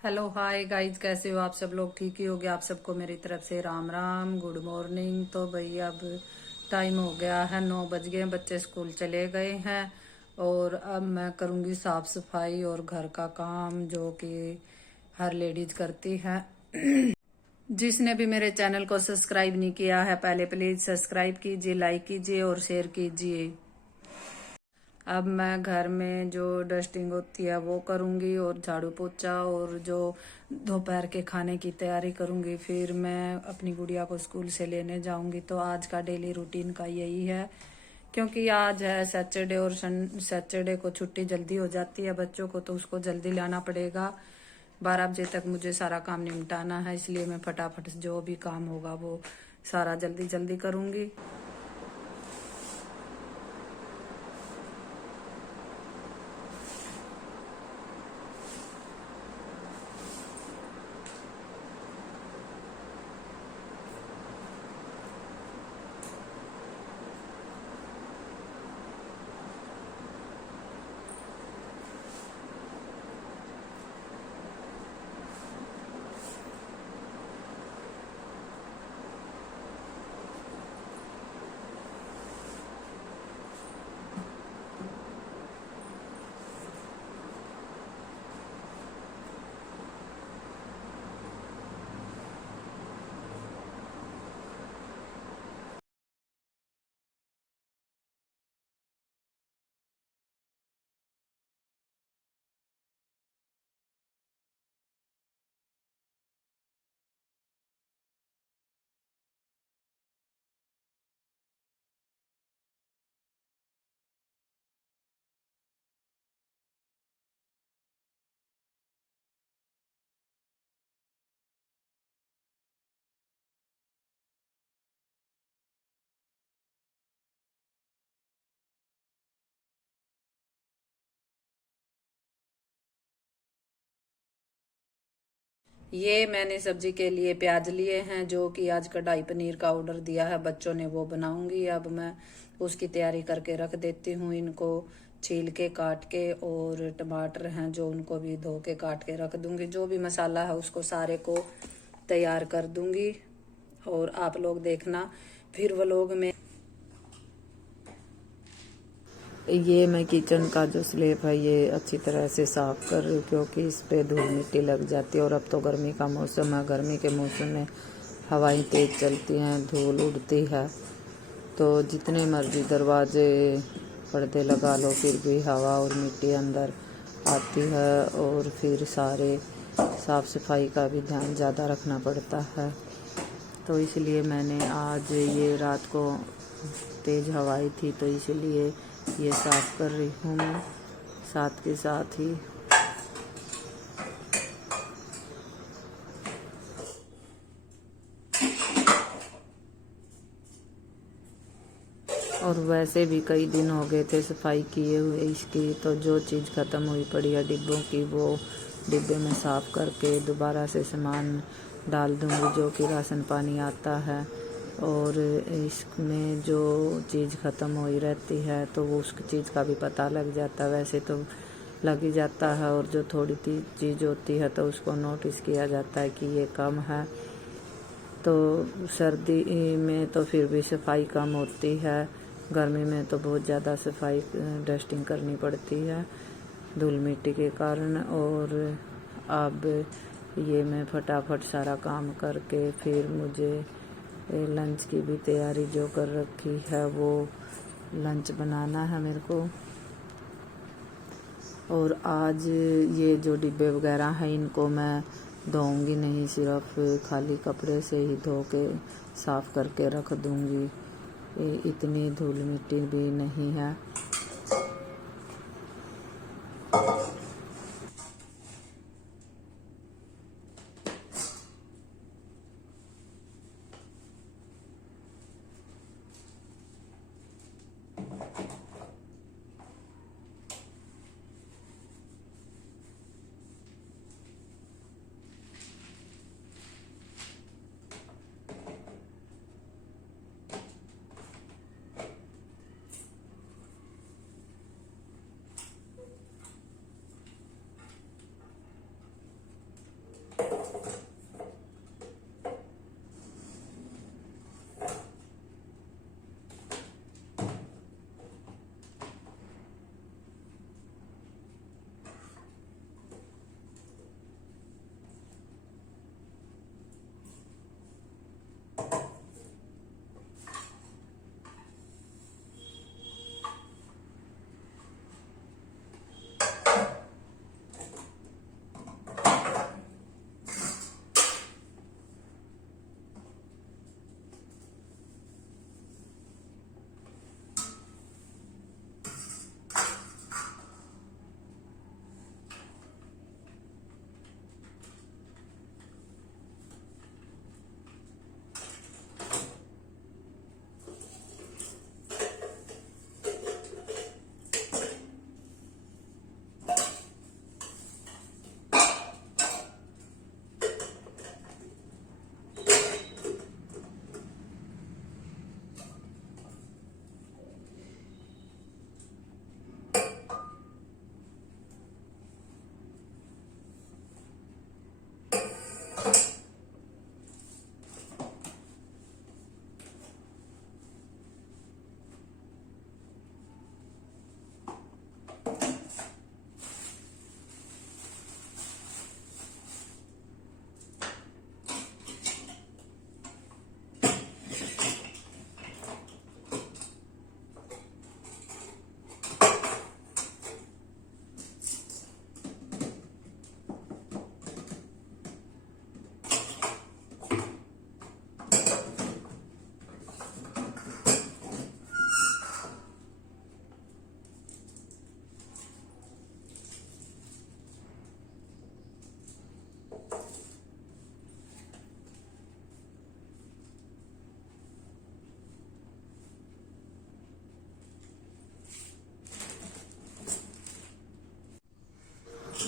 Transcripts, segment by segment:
Hello hi guys, कैसे हो आप सब लोग? ठीक ही होगे। आप सबको मेरी तरफ से राम राम, गुड मॉर्निंग। तो भाई अब टाइम हो गया है, 9 बज गए, बच्चे स्कूल चले गए हैं और अब मैं करूँगी साफ सफाई और घर का काम जो कि हर लेडीज करती है। जिसने भी मेरे चैनल को सब्सक्राइब नहीं किया है, पहले प्लीज सब्सक्राइब कीजिए, लाइक कीजिए और शेयर कीजिए। अब मैं घर में जो डस्टिंग होती है वो करूँगी और झाड़ू पोछा और जो दोपहर के खाने की तैयारी करूँगी। फिर मैं अपनी गुड़िया को स्कूल से लेने जाऊँगी। तो आज का डेली रूटीन का यही है, क्योंकि आज है सैटरडे और सैटरडे को छुट्टी जल्दी हो जाती है बच्चों को, तो उसको जल्दी लाना पड़ेगा। 12 बजे तक मुझे सारा काम निपटाना है, इसलिए मैं फटाफट जो भी काम होगा वो सारा जल्दी जल्दी करूँगी। ये मैंने सब्जी के लिए प्याज लिए हैं, जो कि आज कढ़ाई पनीर का ऑर्डर दिया है बच्चों ने, वो बनाऊंगी। अब मैं उसकी तैयारी करके रख देती हूँ, इनको छील के काट के। और टमाटर हैं जो उनको भी धो के काट के रख दूंगी। जो भी मसाला है उसको सारे को तैयार कर दूंगी और आप लोग देखना फिर व्लॉग में। ये मैं किचन का जो स्लैब है ये अच्छी तरह से साफ कर रही हूँ, क्योंकि इस पे धूल मिट्टी लग जाती है। और अब तो गर्मी का मौसम है, गर्मी के मौसम में हवाएं तेज चलती हैं, धूल उड़ती है। तो जितने मर्जी दरवाजे पर्दे लगा लो, फिर भी हवा और मिट्टी अंदर आती है। और फिर सारे साफ सफाई का भी ध्यान ज़्यादा रखना पड़ता है। तो इसलिए मैंने आज ये रात को तेज़ हवाएं थी, तो इसलिए ये साफ कर रही हूँ मैं साथ के साथ ही। और वैसे भी कई दिन हो गए थे सफाई किए हुए इसकी, तो जो चीज़ ख़त्म हुई पड़ी है डिब्बों की, वो डिब्बे में साफ़ करके दोबारा से सामान डाल दूँगी, जो कि राशन पानी आता है। और इसमें जो चीज़ ख़त्म हुई रहती है तो वो उस चीज़ का भी पता लग जाता है। वैसे तो लग ही जाता है, और जो थोड़ी चीज़ होती है तो उसको नोटिस किया जाता है कि ये कम है। तो सर्दी में तो फिर भी सफाई कम होती है, गर्मी में तो बहुत ज़्यादा सफाई डस्टिंग करनी पड़ती है धूल मिट्टी के कारण। और अब ये मैं फटाफट सारा काम करके फिर मुझे लंच की भी तैयारी जो कर रखी है, वो लंच बनाना है मेरे को। और आज ये जो डिब्बे वगैरह हैं इनको मैं धोऊंगी नहीं, सिर्फ खाली कपड़े से ही धो के साफ़ करके रख दूंगी। इतनी धूल मिट्टी भी नहीं है।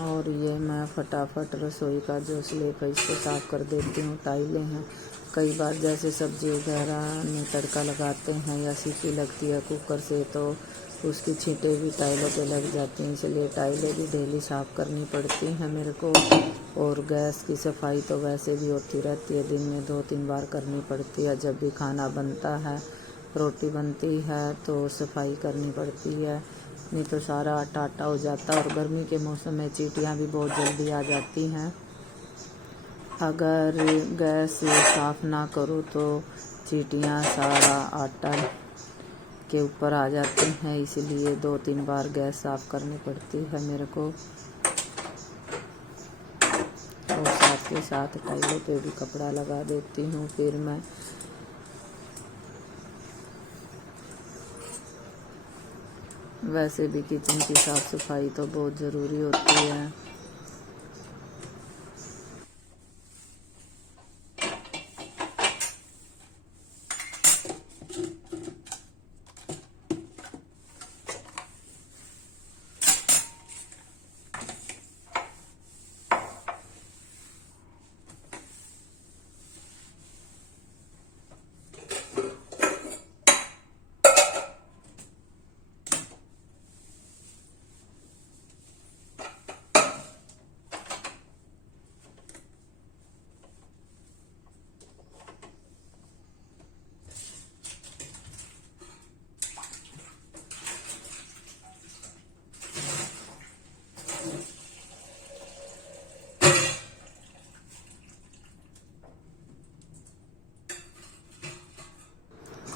और ये मैं फटाफट रसोई का जो स्लेब है इसको साफ़ कर देती हूँ। टाइलें हैं, कई बार जैसे सब्ज़ी वगैरह में तड़का लगाते हैं या सीटी लगती है कुकर से तो उसकी छींटे भी टाइलों पे लग जाती हैं, इसलिए टाइलें भी डेली साफ़ करनी पड़ती हैं मेरे को। और गैस की सफाई तो वैसे भी होती रहती है, दिन में 2-3 बार करनी पड़ती है। जब भी खाना बनता है, रोटी बनती है तो सफाई करनी पड़ती है, नहीं तो सारा आटा आटा हो जाता है। और गर्मी के मौसम में चींटियाँ भी बहुत जल्दी आ जाती हैं। अगर गैस साफ़ ना करो तो चींटियाँ सारा आटा के ऊपर आ जाती हैं, इसलिए 2-3 बार गैस साफ़ करनी पड़ती है मेरे को। और साथ के साथ टाइलों पे भी कपड़ा लगा देती हूँ। फिर मैं वैसे भी किचन की साफ़ सफाई तो बहुत ज़रूरी होती है।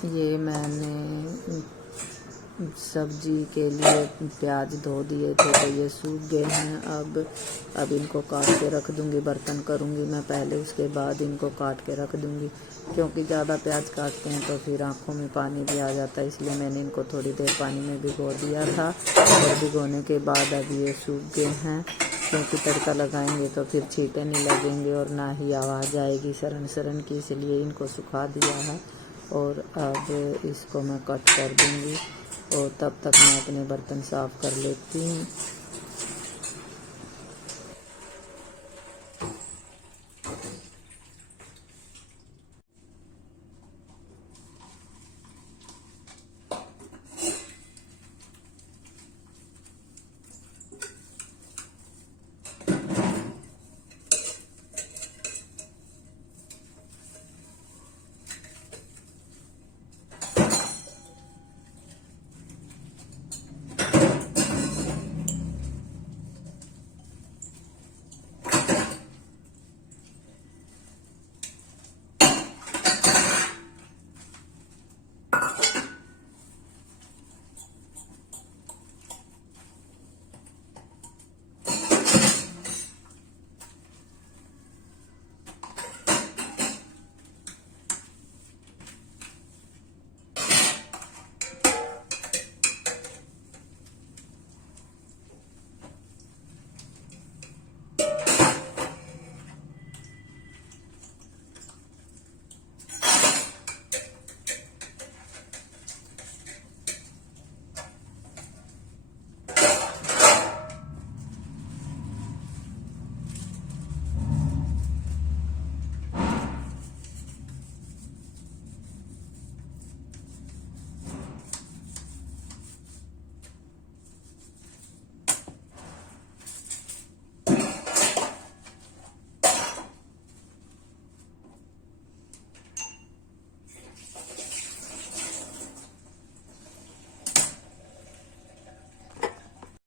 ये मैंने सब्जी के लिए प्याज धो दिए थे तो ये सूख गए हैं। अब इनको काट के रख दूंगी, बर्तन करूंगी मैं पहले, उसके बाद इनको काट के रख दूंगी, क्योंकि ज़्यादा प्याज काटते हैं तो फिर आँखों में पानी भी आ जाता है, इसलिए मैंने इनको थोड़ी देर पानी में भिगो दिया था। और भिगोने के बाद अब ये सूख गए हैं, क्योंकि तड़का लगाएंगे तो फिर छींटे नहीं लगेंगे और ना ही आवाज़ आएगी सरन सरन की, इसलिए इनको सुखा दिया है। और अब इसको मैं कट कर दूंगी और तब तक मैं अपने बर्तन साफ़ कर लेती हूँ।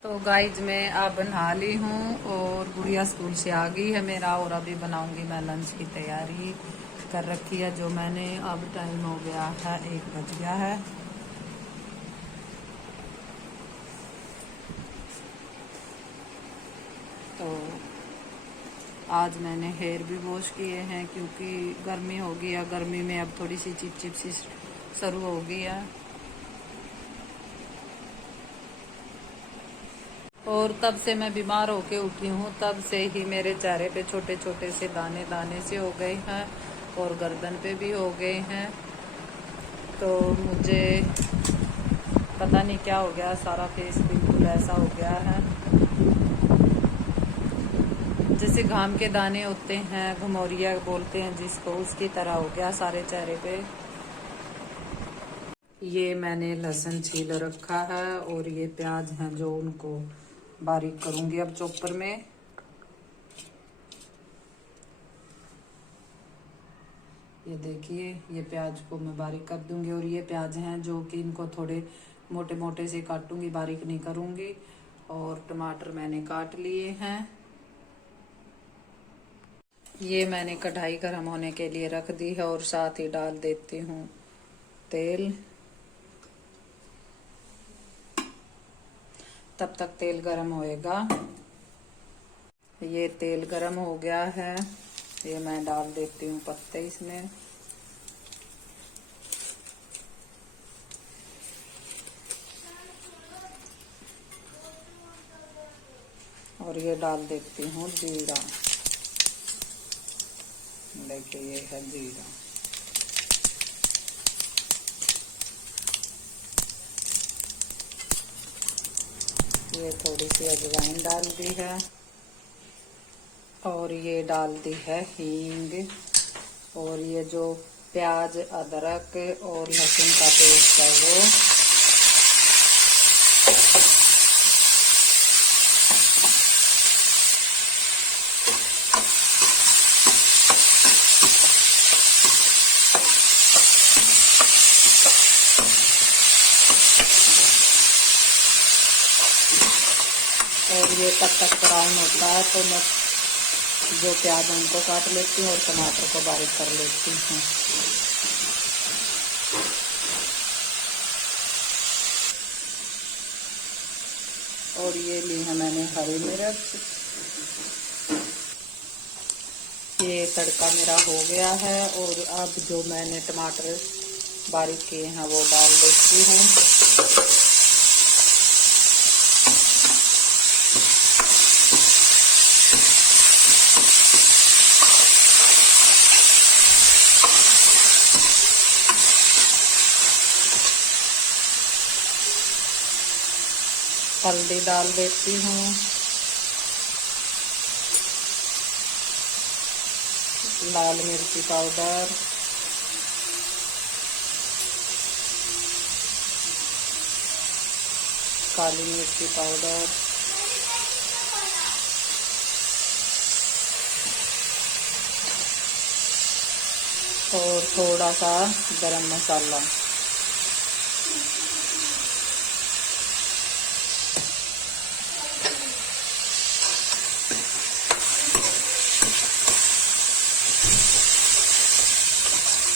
तो गाइज मैं अब नहा ली हूँ और गुड़िया स्कूल से आ गई है मेरा, और अभी बनाऊंगी मैं लंच की तैयारी कर रखी है जो मैंने। अब टाइम हो गया है, 1 बज गया है। तो आज मैंने हेयर भी वॉश किए हैं, क्योंकि गर्मी हो गई है, गर्मी में अब थोड़ी सी चिपचिप सी शुरू हो गई है। और तब से मैं बीमार होके उठी हूँ, तब से ही मेरे चेहरे पे छोटे छोटे से दाने दाने से हो गए हैं और गर्दन पे भी हो गए हैं। तो मुझे पता नहीं क्या हो गया, सारा फेस बिल्कुल ऐसा हो गया है। जैसे घाम के दाने होते हैं, घमौरिया बोलते हैं जिसको, उसकी तरह हो गया सारे चेहरे पे। ये मैंने लहसुन छील रखा है और ये प्याज हैं जो उनको बारीक करूंगी अब चॉपर में। ये देखिए, ये प्याज को मैं बारीक कर दूंगी और ये प्याज हैं जो कि इनको थोड़े मोटे मोटे से काटूंगी, बारीक नहीं करूंगी। और टमाटर मैंने काट लिए हैं। ये मैंने कढ़ाई गर्म होने के लिए रख दी है और साथ ही डाल देती हूँ तेल। तब तक तेल गर्म होएगा। ये तेल गर्म हो गया है, ये मैं डाल देती हूँ पत्ते इसमें। और ये डाल देती हूँ जीरा। देखिए ये है जीरा। ये थोड़ी सी अजवाइन डाल दी है और ये डाल दी है हींग। और ये जो प्याज, अदरक और लहसुन का पेस्ट है वो। और ये तब तक ब्राउन होता है तो मैं जो प्याज उनको काट लेती हूँ और टमाटर को बारीक कर लेती हूँ। और ये ली है मैंने हरी मिर्च। ये तड़का मेरा हो गया है और अब जो मैंने टमाटर बारीक किए हैं वो डाल देती हूँ। हल्दी डाल देती हूँ। लाल मिर्ची पाउडर, काली मिर्ची पाउडर और थोड़ा सा गरम मसाला।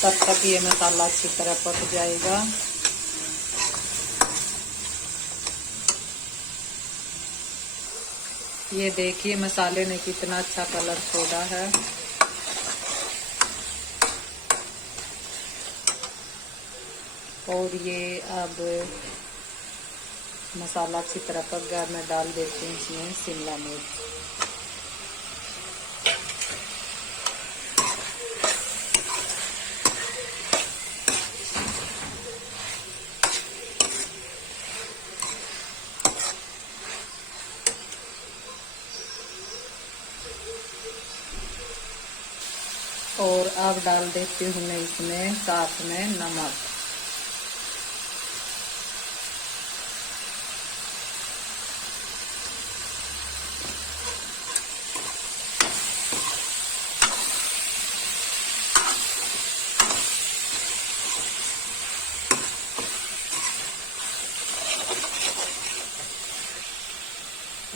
तब तक ये मसाला अच्छी तरह पक जाएगा। ये देखिए मसाले ने कितना अच्छा कलर छोड़ा है। और ये अब मसाला अच्छी तरह पक गया, मैं डाल देती हूँ इसमें शिमला मिर्च। और अब डाल देती हूँ मैं इसमें साथ में नमक।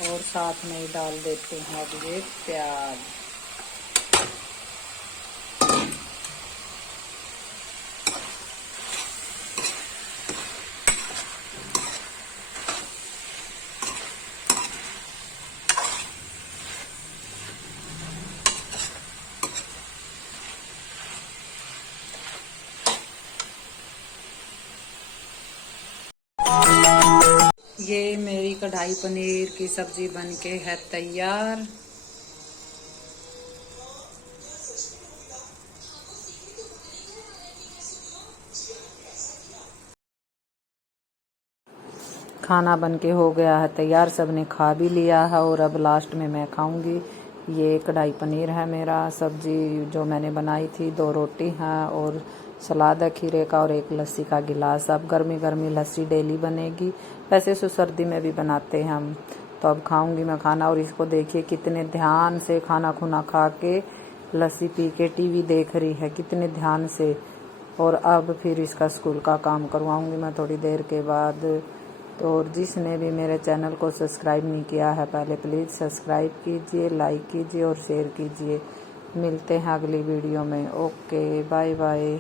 और साथ में डाल देते हैं अब ये प्याज। ये मेरी कढ़ाई पनीर की सब्जी बनके है तैयार। खाना बनके हो गया है तैयार, सबने खा भी लिया है और अब लास्ट में मैं खाऊंगी। ये कढ़ाई पनीर है मेरा, सब्जी जो मैंने बनाई थी, 2 रोटी हैं और सलाद है खीरे का और एक लस्सी का गिलास। अब गर्मी गर्मी लस्सी डेली बनेगी, वैसे तो सर्दी में भी बनाते हैं हम। तो अब खाऊंगी मैं खाना। और इसको देखिए कितने ध्यान से खाना खुना खा के लस्सी पी के टीवी देख रही है, कितने ध्यान से। और अब फिर इसका स्कूल का काम करवाऊंगी मैं थोड़ी देर के बाद। तो और जिसने भी मेरे चैनल को सब्सक्राइब नहीं किया है, पहले प्लीज़ सब्सक्राइब कीजिए, लाइक कीजिए और शेयर कीजिए। मिलते हैं अगली वीडियो में। Okay, bye bye.